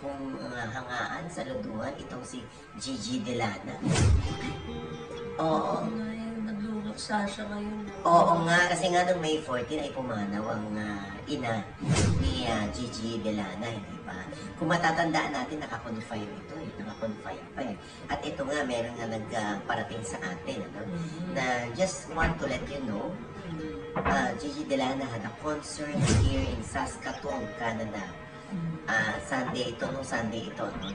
pong hangaan, saluduhan itong si Gigi Delana. Oo. Nagluluksa siya ngayon. Oo nga, kasi nga noong May 14 ay pumanaw ang ina ni Gigi Delana, hindi ba? Kung matatandaan natin, naka-confine ito eh. Naka-confine pa eh. At ito nga, meron nga nagparating sa atin, ano? Na just want to let you know, Gigi Delana had a concert here in Saskatoon, Canada. Sunday ito, no?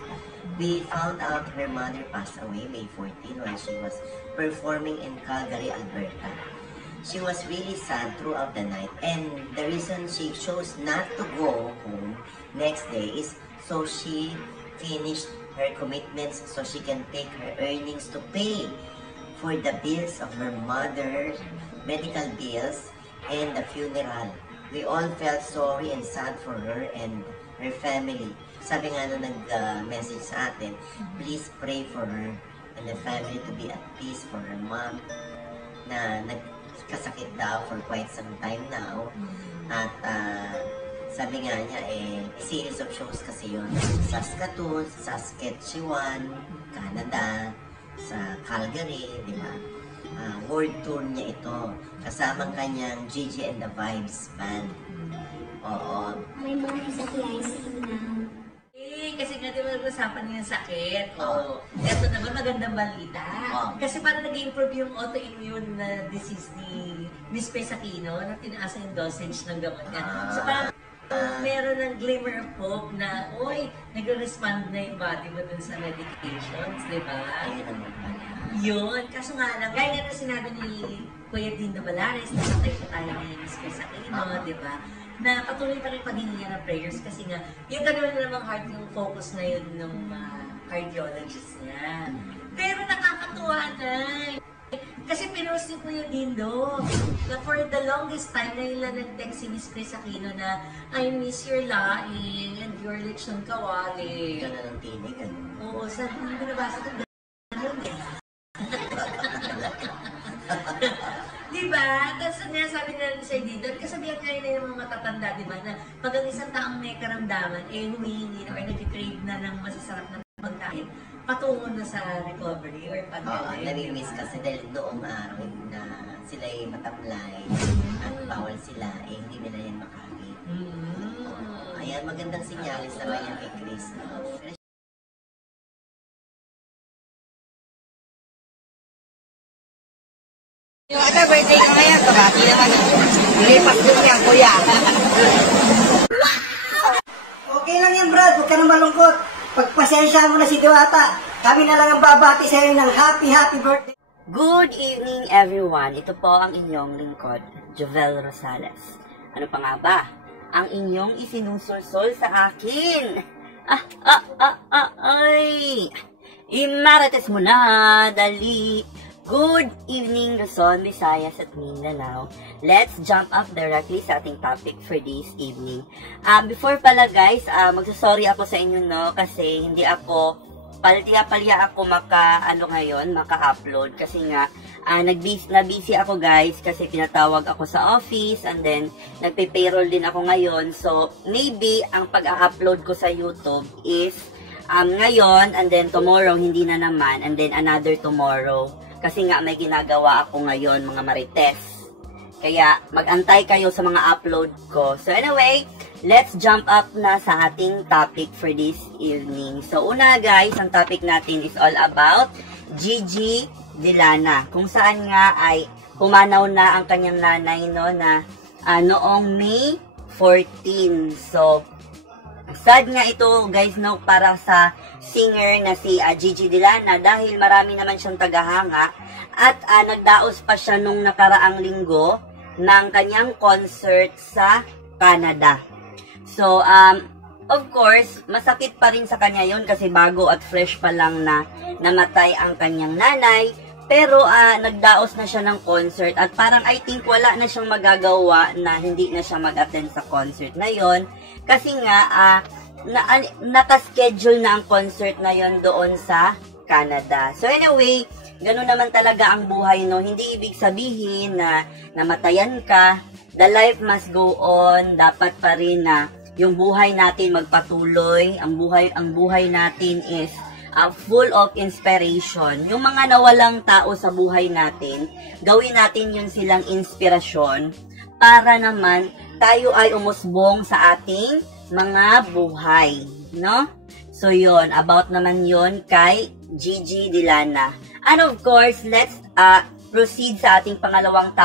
We found out her mother passed away May 14 while she was performing in Calgary, Alberta. She was really sad throughout the night, and the reason she chose not to go home next day is so she finished her commitments so she can take her earnings to pay for the bills of her mother's medical bills and the funeral. We all felt sorry and sad for her and her family. Sabi nga nung nag-message sa atin, please pray for her and the family to be at peace for her mom na nagkasakit daw for quite some time now. At sabi nga niya, series of shows kasi yun. Saskatoon, Saskatchewan, Canada, sa Calgary, di ba? World tour niya ito. Kasamang kanyang Gigi and the Vibes band. Oo. My mom is at ICU now. Kasi nga diba nag-usapan niya yung sakit. Eto naman, magandang balita. Kasi parang nag-improve yung autoimmune na disease ni Miss Pes Aquino na tinaasa yung dosage ng gamot niya. So parang meron ng glimmer of hope na, oy, nag-respond na yung body mo dun sa medications, di ba? Yun. Kaso nga lang, gaya na sinabi ni Kuya Dindo Balares, nakatay pa tayo ni Miss Pes Aquino, di ba? Na patuloy pa rin paghingi ng prayers kasi nga, yung gano'n na namang heart yung focus na yun ng cardiologist niya. Pero nakakatuwa na. Kasi pinost ni Kuya Dindo na for the longest time na nila nag-text si Miss Pes Aquino na I miss your laing and your lechon kawali. Gano'n ang tinig, ano? Oo, sa hindi ko nabasa kung gano'n eh. Diba? Tapos nga sabi na sa Dido, kasabihan kayo na yung mga matatanda, diba? Na pag ang isang taong may karamdaman, humihingi na or nag-crave na ng masasarap na pagkain, patungo na sa recovery or pag-galing. Oo, nami-miss kasi dahil noong araw na sila'y matamlay at bawal sila, hindi nila yan makakit. Ayan, magandang sinyalis naman yan kay Chris. Yung birthday ko ngayon, kabati naman. Nilipas din yan, kuya. Okay lang yan, Brad. Huwag ka na malungkot. Pagpasensya mo na si Diwata. Kami na lang ang babati sa iyo ng happy birthday. Good evening, everyone. Ito po ang inyong lingkod, Jovel Rosales. Ano pa nga ba? Ang inyong isinusulsol sa akin. Ay! Imarates mo na, dali. Good evening, Luzon, Visayas at Mindanao. Let's jump up directly sa ating topic for this evening. Before pala guys, magsasorry ako sa inyo no kasi hindi ako palya ako maka-upload kasi nga na-busy ako guys kasi pinatawag ako sa office and then nagpe-payroll din ako ngayon. So maybe ang pag-upload ko sa YouTube is ngayon and then tomorrow hindi na naman and then another tomorrow. Kasi nga may ginagawa ako ngayon mga marites. Kaya mag-antay kayo sa mga upload ko. So anyway, let's jump up na sa ating topic for this evening. So una guys, ang topic natin is all about Gigi Delana. Kung saan nga ay pumanaw na ang kanyang nanay no, na noong May 14. So sad nga ito guys no para sa singer na si Gigi Delana dahil marami naman siyang tagahanga at nagdaos pa siya nung nakaraang linggo ng kanyang concert sa Canada. So of course masakit pa rin sa kanya yon kasi bago at fresh pa lang na namatay ang kanyang nanay. Pero nagdaos na siya ng concert at parang I think wala na siyang magagawa na hindi na siya mag-attend sa concert na yon. Kasi nga nakaschedule na ang concert na yon doon sa Canada. So anyway, ganun naman talaga ang buhay no. Hindi ibig sabihin na namatayan ka. The life must go on. Dapat pa rin na yung buhay natin magpatuloy, ang buhay natin is full of inspiration. Yung mga nawalang tao sa buhay natin, gawin natin yun silang inspirasyon para naman tayo ay umusbong sa ating mga buhay, no? So yun, about naman yun kay Gigi Delana. And of course, let's proceed sa ating pangalawang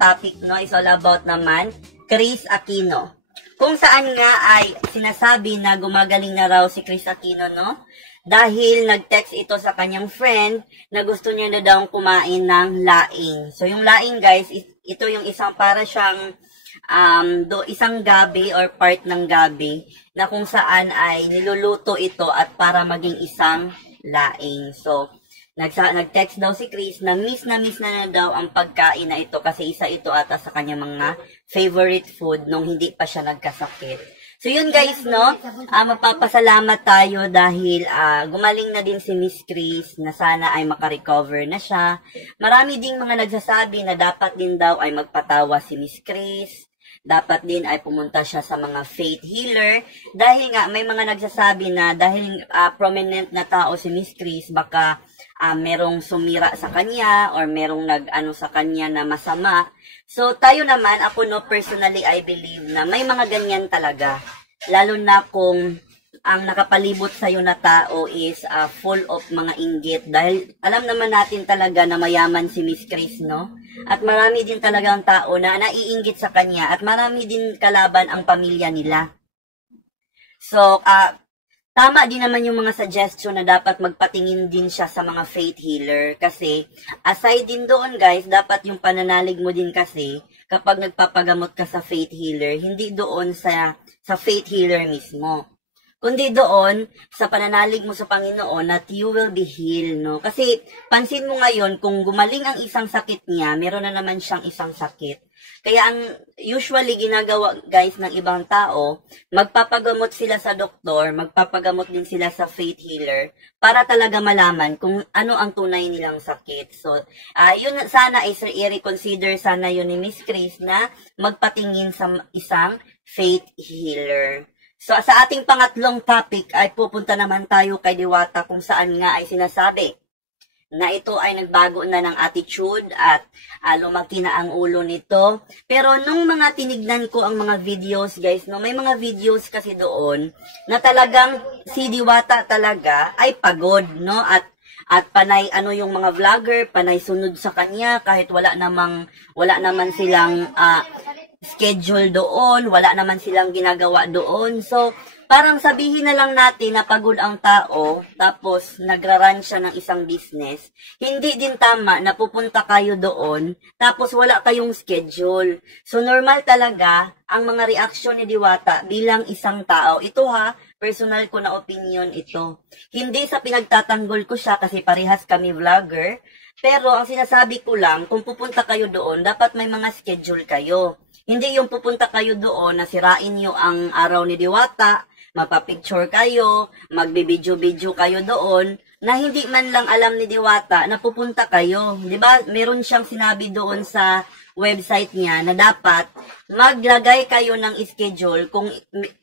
topic, no? It's all about naman Kris Aquino. Kung saan nga ay sinasabi na gumagaling na raw si Kris Aquino, no? Dahil nag-text ito sa kanyang friend na gusto niya na daw kumain ng laing. So, yung laing, guys, ito yung isang para siyang isang gabi or part ng gabi na kung saan ay niluluto ito at para maging isang laing. So, nag-text daw si Kris na miss na daw ang pagkain na ito kasi isa ito ata sa kanyang mga favorite food nung hindi pa siya nagkasakit. So yun guys, no, magpapasalamat tayo dahil gumaling na din si Miss Kris na sana ay makarecover na siya. Marami ding mga nagsasabi na dapat din daw ay magpatawa si Miss Kris. Dapat din ay pumunta siya sa mga faith healer. Dahil nga may mga nagsasabi na dahil prominent na tao si Miss Kris, baka merong sumira sa kanya or merong nag-ano sa kanya na masama. So, tayo naman, ako no, personally, I believe na may mga ganyan talaga. Lalo na kung ang nakapalibot sa'yo na tao is full of mga inggit. Dahil alam naman natin talaga na mayaman si Miss Kris, no? At marami din talagang tao na naiinggit sa kanya at marami din kalaban ang pamilya nila. So, tama din naman yung mga suggestion na dapat magpatingin din siya sa mga faith healer kasi aside din doon guys, dapat yung pananalig mo din kasi kapag nagpapagamot ka sa faith healer, hindi doon sa faith healer mismo, kundi doon sa pananalig mo sa Panginoon that you will be healed, no? Kasi pansin mo ngayon, kung gumaling ang isang sakit niya, meron na naman siyang isang sakit. Kaya ang usually ginagawa guys ng ibang tao, magpapagamot sila sa doktor, magpapagamot din sila sa faith healer para talaga malaman kung ano ang tunay nilang sakit. So, yun sana is i-reconsider sana yun ni Miss Kris na magpatingin sa isang faith healer. So, sa ating pangatlong topic ay pupunta naman tayo kay Diwata kung saan nga ay sinasabi na ito ay nagbago na ng attitude at lumaki na ang ulo nito. Pero nung mga tinignan ko ang mga videos guys, no, may mga videos kasi doon na talagang si Diwata talaga ay pagod, no? At panay ano yung mga vlogger, panay sunod sa kanya kahit wala naman silang schedule doon, wala naman silang ginagawa doon. So, parang sabihin na lang natin na pagod ang tao, tapos nagra-run siya ng isang business. Hindi din tama na pupunta kayo doon, tapos wala kayong schedule. So, normal talaga ang mga reaksyon ni Diwata bilang isang tao. Ito ha, personal ko na opinion ito. Hindi sa pinagtatanggol ko siya kasi parehas kami vlogger, pero ang sinasabi ko lang, kung pupunta kayo doon, dapat may mga schedule kayo. Hindi yung pupunta kayo doon na sirain nyo ang araw ni Diwata, magpa-picture kayo, magbi-video-video kayo doon, na hindi man lang alam ni Diwata na pupunta kayo. Diba? Meron siyang sinabi doon sa website niya na dapat maglagay kayo ng schedule kung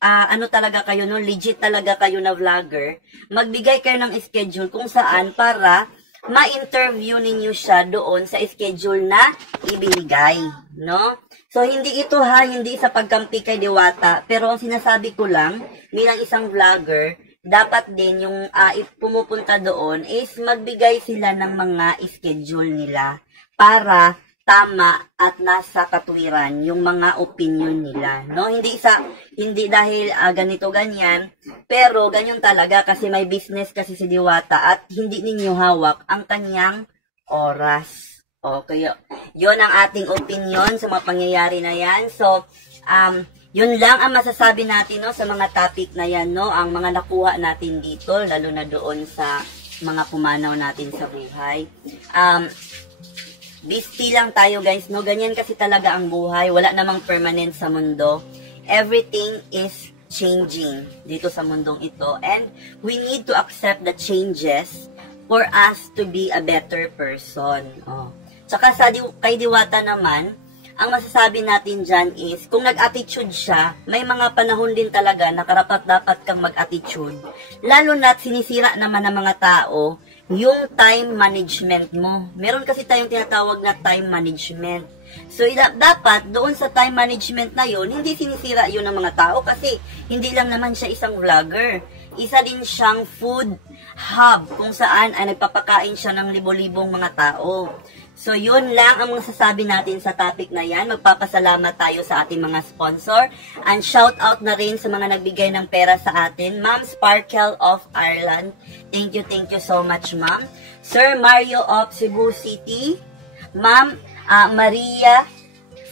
ano talaga kayo, no, legit talaga kayo na vlogger. Magbigay kayo ng schedule kung saan para ma-interview ninyo siya doon sa schedule na ibinigay, no? So, hindi ito ha, hindi sa pagkampi kay Diwata, pero ang sinasabi ko lang, bilang isang vlogger, dapat din yung pumupunta doon is magbigay sila ng mga schedule nila para tama at nasa katuwiran yung mga opinion nila, no? Hindi dahil ganito ganyan, pero ganyan talaga kasi may business kasi si Diwata at hindi ninyo hawak ang kanyang oras. Okay, yun ang ating opinion sa mga pangyayari na yan. So, yun lang ang masasabi natin, no, sa mga topic na yan, no, ang mga nakuha natin dito, lalo na doon sa mga pumanaw natin sa buhay. Busy lang tayo guys, no, ganyan kasi talaga ang buhay, wala namang permanent sa mundo. Everything is changing dito sa mundong ito, and we need to accept the changes for us to be a better person. Tsaka kay Diwata naman, ang masasabi natin dyan is, kung nag-attitude siya, may mga panahon din talaga na karapat-dapat kang mag-attitude. Lalo na't sinisira naman ng mga tao yung time management mo. Meron kasi tayong tinatawag na time management. So, dapat doon sa time management na yun, hindi sinisira yun ng mga tao kasi hindi lang naman siya isang vlogger. Isa din siyang food hub kung saan ay nagpapakain siya ng libo-libong mga tao. So, yun lang ang masasabi natin sa topic na yan. Magpapasalamat tayo sa ating mga sponsor. And shout out na rin sa mga nagbigay ng pera sa atin. Ma'am Sparkle of Ireland. Thank you so much, ma'am. Sir Mario of Cebu City. Ma'am Maria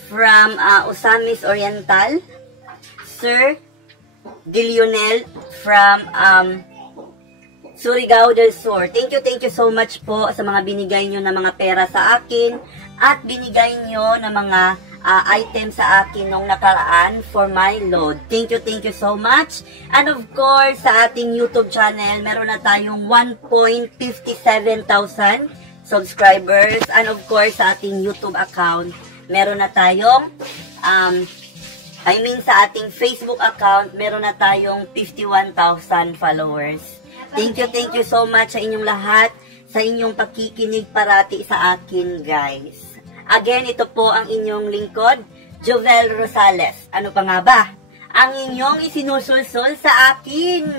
from Osamis Oriental. Sir Dillionel from Surigao del Sur. Thank you so much po sa mga binigay nyo na mga pera sa akin at binigay nyo na mga items sa akin nung nakaraan for my load. Thank you so much. And of course, sa ating YouTube channel, meron na tayong 1.57,000 subscribers. And of course, sa ating YouTube account, meron na tayong sa ating Facebook account, meron na tayong 51,000 followers. Thank you so much sa inyong lahat, sa inyong pakikinig parati sa akin, guys. Again, ito po ang inyong lingkod, Jovel Rosales. Ano pa nga ba? Ang inyong isinusulsul sa akin.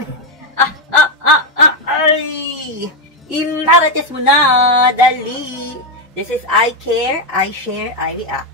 Ay! Imarates mo na, dali. This is I Care, I Share, I React.